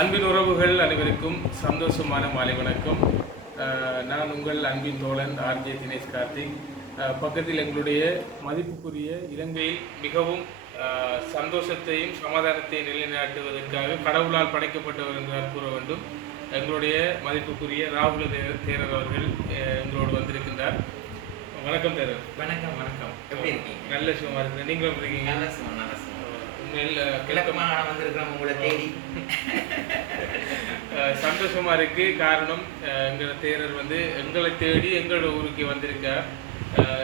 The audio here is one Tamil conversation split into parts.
அன்பின் உறவுகள் அனைவருக்கும் சந்தோஷமான மாலை வணக்கம். நான் உங்கள் அன்பின் தோழன் ஆர்ஜே தினேஷ் கார்த்திக். பக்கத்தில் எங்களுடைய மதிப்புக்குரிய இலங்கையில் மிகவும் சந்தோஷத்தையும் சமாதானத்தையும் நிலைநாட்டுவதற்காக கடவுளால் படைக்கப்பட்டவர் என்றால் கூற வேண்டும். எங்களுடைய மதிப்புக்குரிய ராகுல தேரர் அவர்கள் எங்களோடு வந்திருக்கின்றார். வணக்கம் தேரர். வணக்கம் வணக்கம். எப்படி இருக்கீங்க? நல்ல சுகமாக இருக்கிறேன். நீங்களும் எப்படி இருக்கீங்க? நல்ல சுகம் நல்ல சுகம். கிழக்கமாக வந்திருக்கிறோம் உங்களை தேடி. சந்தோஷமா இருக்கு. காரணம் எங்கள் தேரர் எங்களை தேடி எங்களோட ஊருக்கு வந்திருக்கார்.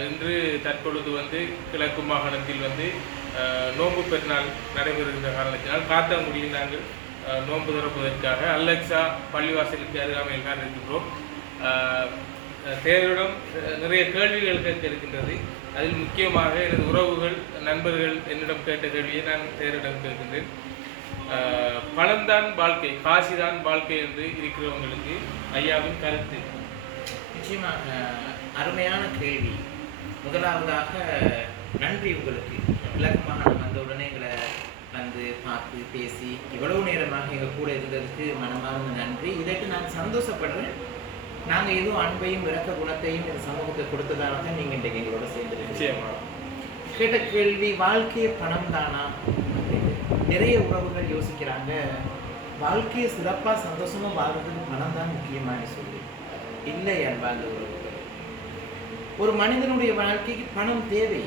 இன்று தற்பொழுது கிழக்கு மாகாணத்தில் நோன்பு பெருநாள் நடைபெறுகின்ற காரணத்தினால் காத்தாங்குடியில் நாங்கள் நோன்பு திறப்பதற்காக அலெக்சா பள்ளிவாசலுக்கு அருகாமையில் தான் இருக்கின்றோம். தேவரிடம் நிறைய கேள்விகள் கேட்க இருக்கின்றது. அதில் முக்கியமாக எனது உறவுகள் நண்பர்கள் என்னிடம் கேட்ட கேள்வியை நான் தேவரிடம் கேட்கின்றேன். பணம்தான் வாழ்க்கை, காசிதான் வாழ்க்கை என்று இருக்கிறவங்களுக்கு ஐயாவின் கருத்து. நிச்சயமாக அருமையான கேள்வி. முதலாவதாக நன்றி உங்களுக்கு. கிழக்கு மாகாணம் வந்தவுடனே எங்களை பார்த்து பேசி இவ்வளவு நேரமாக எங்கள் கூட இருந்ததுக்கு மனமார்ந்த நன்றி. இதற்கு நான் சந்தோஷப்படுறேன். நாங்கள் எதுவும் அன்பையும் இறக்க குணத்தையும் இந்த சமூகத்தை கொடுத்ததால தான் நீங்கள் இன்றைக்கு எங்களோட சேர்ந்துருக்கீங்க. கேட்ட கேள்வி, வாழ்க்கையே பணம் தானா? நிறைய உறவுகள் யோசிக்கிறாங்க, வாழ்க்கையை சிறப்பாக சந்தோஷமாக வாழ்றதுக்கு பணம் தான் முக்கியமான சொல்லி. இல்லை அன்பார்ந்த உறவுகள், ஒரு மனிதனுடைய வாழ்க்கைக்கு பணம் தேவை.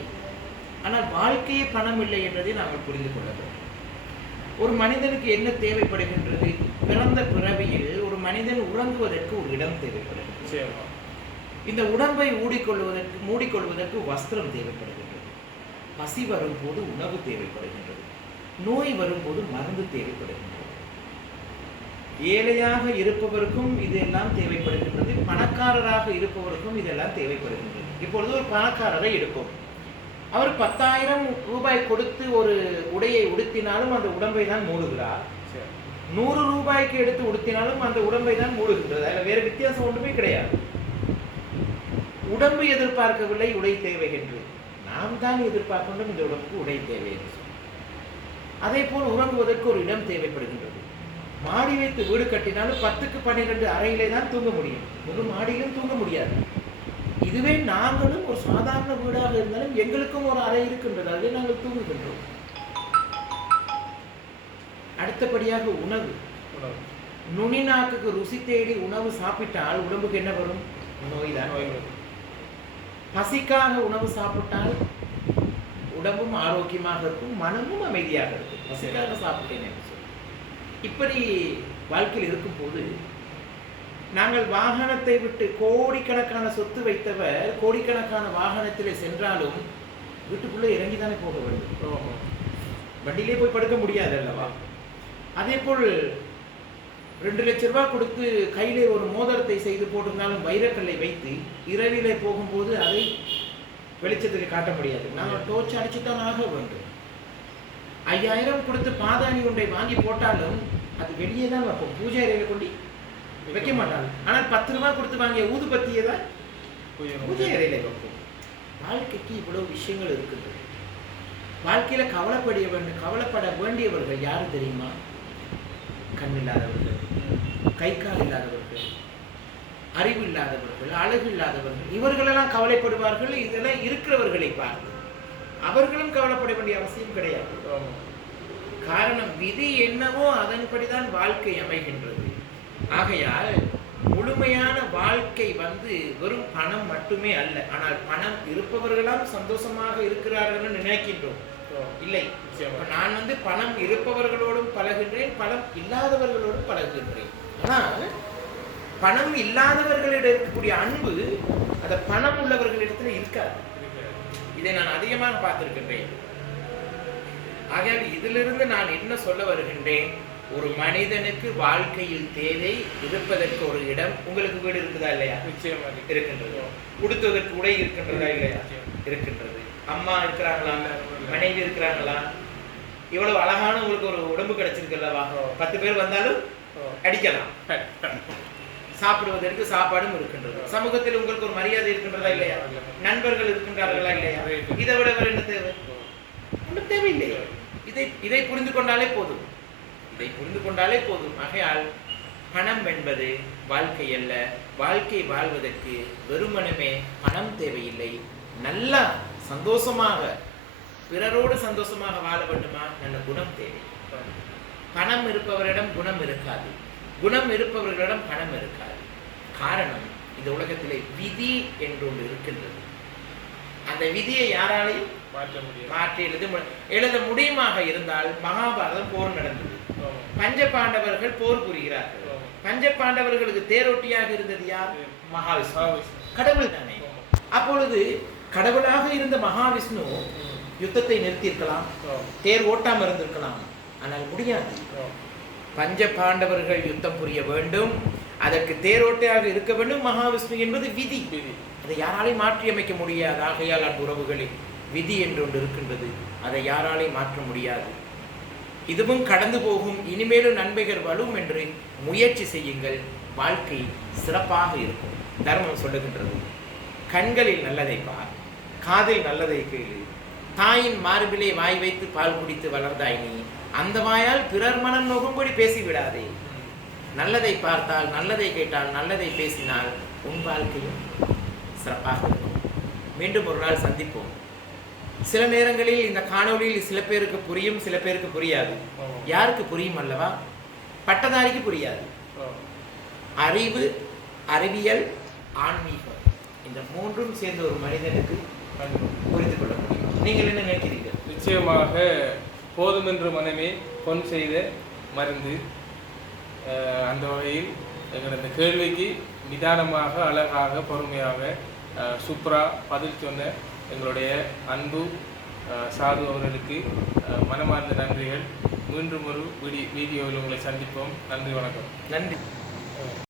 ஆனால் வாழ்க்கையே பணம் இல்லை என்றதை நாங்கள் புரிந்து கொள்ள வேண்டும். ஒரு மனிதனுக்கு என்ன தேவைப்படுகின்றது? பிறந்த பிறவியில் ஒரு மனிதன் உறங்குவதற்கு ஒரு இடம் தேவைப்படுகிறது. இந்த உடம்பை மூடிக்கொள்வதற்கு வஸ்திரம் தேவைப்படுகின்றது. பசி வரும்போது உணவு தேவைப்படுகின்றது. நோய் வரும்போது மருந்து தேவைப்படுகின்றது. ஏழையாக இருப்பவருக்கும் இதெல்லாம் தேவைப்படுகின்றது. பணக்காரராக இருப்பவருக்கும் இதெல்லாம் தேவைப்படுகின்றது. இப்பொழுது ஒரு பணக்காரரை எடுப்போம். அவர் 10,000 ரூபாய் கொடுத்து ஒரு உடையை உடுத்தினாலும் அந்த உடம்பை தான் மூடுகிறார். 100 ரூபாய்க்கு எடுத்து உடுத்தினாலும் அந்த உடம்பை தான் மூடுகின்றது. அதில் வேறு வித்தியாசம் ஒன்றுமே கிடையாது. உடம்பு எதிர்பார்க்கவில்லை, உடை தேவை என்று. நாம் தான் எதிர்பார்க்கணும் இந்த உடம்புக்கு உடை தேவை என்று சொல்லி. அதே போல் உறங்குவதற்கு ஒரு இடம் தேவைப்படுகின்றது. மாடி வைத்து வீடு கட்டினாலும் 10க்கு 12 அறையிலே தான் தூங்க முடியும். ஒரு மாடியிலும் தூங்க முடியாது. இதுவே நாங்களும் ஒரு சாதாரண வீடாக இருந்தாலும் எங்களுக்கும் ஒரு அறை இருக்கின்றது. அதிலே நாங்கள் தூங்குகின்றோம். அடுத்தபடியாக உணவு. நுனிநாக்குக்கு ருசி தேடி உணவு சாப்பிட்டால் உடம்புக்கு என்ன வரும்? நோய் தான். பசிக்காக உணவு சாப்பிட்டால் உடம்பும் ஆரோக்கியமாக இருக்கும், மனமும் அமைதியாக இருக்கும். பசிக்காக சாப்பிட்டேன் என்று சொல்லி. இப்படி வாழ்க்கையில் இருக்கும் போது நாங்கள் வாகனத்தை விட்டு கோடிக்கணக்கான சொத்து வைத்தவர் கோடிக்கணக்கான வாகனத்திலே சென்றாலும் வீட்டுக்குள்ளே இறங்கித்தானே போக வேண்டும். வண்டியிலே போய் படுக்க முடியாது அல்லவா? அதே போல் 2 லட்சம் ரூபாய் கொடுத்து கையிலே ஒரு மோதிரத்தை செய்து போட்டிருந்தாலும் வைரக்கல்லை வைத்து இரவிலே போகும்போது அதை வெளிச்சத்துக்கு காட்ட முடியாது. நாங்கள் டோர்ச் அடிச்சுதான் ஆக வேண்டும். 5000 கொடுத்து பாதாணி ஒன்றை வாங்கி போட்டாலும் அது வெளியே தான் வைப்போம். பூஜை அறையில கொண்டு வைக்க மாட்டாங்க. ஆனால் 10 ரூபாய் கொடுத்து வாங்கிய ஊதுபத்தியை தான் பூஜை அறையில வைப்போம். வாழ்க்கைக்கு இவ்வளவு விஷயங்கள் இருக்குது. வாழ்க்கையில கவலைப்பட வேண்டியவர்கள் யாரு தெரியுமா? கண் இல்லாதவர்கள், கை கால் இல்லாதவர்கள், அறிவு இல்லாதவர்கள், அழகு இல்லாதவர்கள், இவர்களெல்லாம் கவலைப்படுவார்கள். இதெல்லாம் இருக்கிறவர்களை பார்த்து அவர்களும் கவலைப்பட வேண்டிய அவசியம் கிடையாது. காரணம், விதி என்னவோ அதன்படிதான் வாழ்க்கை அமைகின்றது. ஆகையால் முழுமையான வாழ்க்கை வெறும் பணம் மட்டுமே அல்ல. ஆனால் பணம் இருப்பவர்களாம் சந்தோஷமாக இருக்கிறார்கள் நினைக்கின்றோம். இல்லை, நான் பணம் இருப்பவர்களோடும் பழகின்றேன், பணம் இல்லாதவர்களோடும் பழகுகின்றேன். ஆனால் பணம் இல்லாதவர்களிடம் இருக்கக்கூடிய அன்பு அந்த பணம் உள்ளவர்களிடத்தில் இருக்காது. இதை நான் அதிகமாக பார்த்திருக்கின்றேன். ஆகையால் இதிலிருந்து நான் என்ன சொல்ல வருகின்றேன்? ஒரு மனிதனுக்கு வாழ்க்கையில் தேவை இருப்பதற்கு ஒரு இடம். உங்களுக்கு வீடு இருக்குதா இல்லையா? நிச்சயமா இருக்கின்றது. உடுத்துவதற்கு உடை இருக்கின்றதா இல்லையா? இருக்கின்றது. அம்மா இருக்கிறாங்களா? மனைவி இருக்கிறாங்களா? இவ்வளவு அழகான உங்களுக்கு ஒரு உடம்பு கிடைச்சிருக்குல்லவா? 10 பேர் வந்தாலும் அடிக்கலாம். சாப்பிடுவதற்கு சாப்பாடும் இருக்கின்றது. சமூகத்தில் உங்களுக்கு ஒரு மரியாதை இருக்கின்றதா இல்லையா? நண்பர்கள் இருக்கின்றார்களா இல்லையா? இதை விட வேறு என்ன தேவை? ஒன்றும் தேவையில்லை. இதை புரிந்து கொண்டாலே போதும். இதை புரிந்து கொண்டாலே போதும். ஆகையால் பணம் என்பது வாழ்க்கை அல்ல. வாழ்க்கை வாழ்வதற்கு வெறுமனமே பணம் தேவையில்லை. நல்லா சந்தோஷமாக பிறரோடு சந்தோஷமாக வாழ வேண்டுமா, நல்ல குணம் தேவை. பணம் இருப்பவரிடம் குணம் இருக்காது, குணம் இருப்பவர்களிடம் பணம் இருக்காது. காரணம், இந்த உலகத்திலே விதி என்று ஒன்று இருக்கின்றது. அந்த விதியை யாராலையும் மாற்றி எழுத முடியுமாக இருந்தால் மகாபாரதம் போர் நடந்தது. பஞ்ச பாண்டவர்கள் போர் புரிகிறார்கள். பஞ்ச பாண்டவர்களுக்கு தேரோட்டியாக இருந்தது யார்? மகாவிஷ்ணு, கடவுள் தானே. அப்பொழுது கடவுளாக இருந்த மகாவிஷ்ணு யுத்தத்தை நிறுத்தியிருக்கலாம், தேர் ஓட்டாம இருந்திருக்கலாம். ஆனால் முடியாது. பஞ்ச பாண்டவர்கள் யுத்தம் புரிய வேண்டும், அதற்கு தேரோட்டியாக இருக்க வேண்டும். மகாவிஷ்ணு என்பது விதி, அதை யாராலையும் மாற்றி அமைக்க முடியாது. ஆகையால் அந்த உறவுகளில் விதி என்று ஒன்று இருக்கின்றது, அதை யாராலையும் மாற்ற முடியாது. இதுவும் கடந்து போகும், இனிமேலும் நன்மைகள் வரும் என்று முயற்சி செய்யுங்கள். வாழ்க்கை சிறப்பாக இருக்கும். தர்மம் சொல்லுகின்றது, கண்களில் நல்லதை பார், காதில் நல்லதை கேளு, தாயின் மார்பிலே வாய் வைத்து பால் குடித்து வளர்ந்தாய் நீ, அந்த வாயால் பிறர் மனம் நோகும்படி பேசிவிடாதே. நல்லதை பார்த்தால், நல்லதை கேட்டால், நல்லதை பேசினால் உன் வாழ்க்கையும் சிறப்பாக இருக்கும். மீண்டும் ஒரு நாள் சந்திப்போம். சில நேரங்களில் இந்த காணொளியில் சில பேருக்கு புரியும், சில பேருக்கு புரியாது. யாருக்கு புரியும் அல்லவா? பட்டதாரிக்கு புரியாது. அறிவு, அறிவியல், ஆன்மீகம், இந்த மூன்றும் சேர்ந்த ஒரு மனிதனுக்கு புரிந்து கொள்ள முடியும். நீங்கள் என்ன நினைக்கிறீர்கள்? நிச்சயமாக போதுமென்ற மனமே பொன் செய்த மருந்து. அந்த வகையில் எங்களது கேள்விக்கு நிதானமாக, அழகாக, பொறுமையாக சூப்பரா பதில் சொன்ன எங்களுடைய அன்பு சாது அவர்களுக்கு மனமார்ந்த நன்றிகள். மீண்டும் ஒரு வீடியோவில் உங்களை சந்திப்போம். நன்றி, வணக்கம். நன்றி.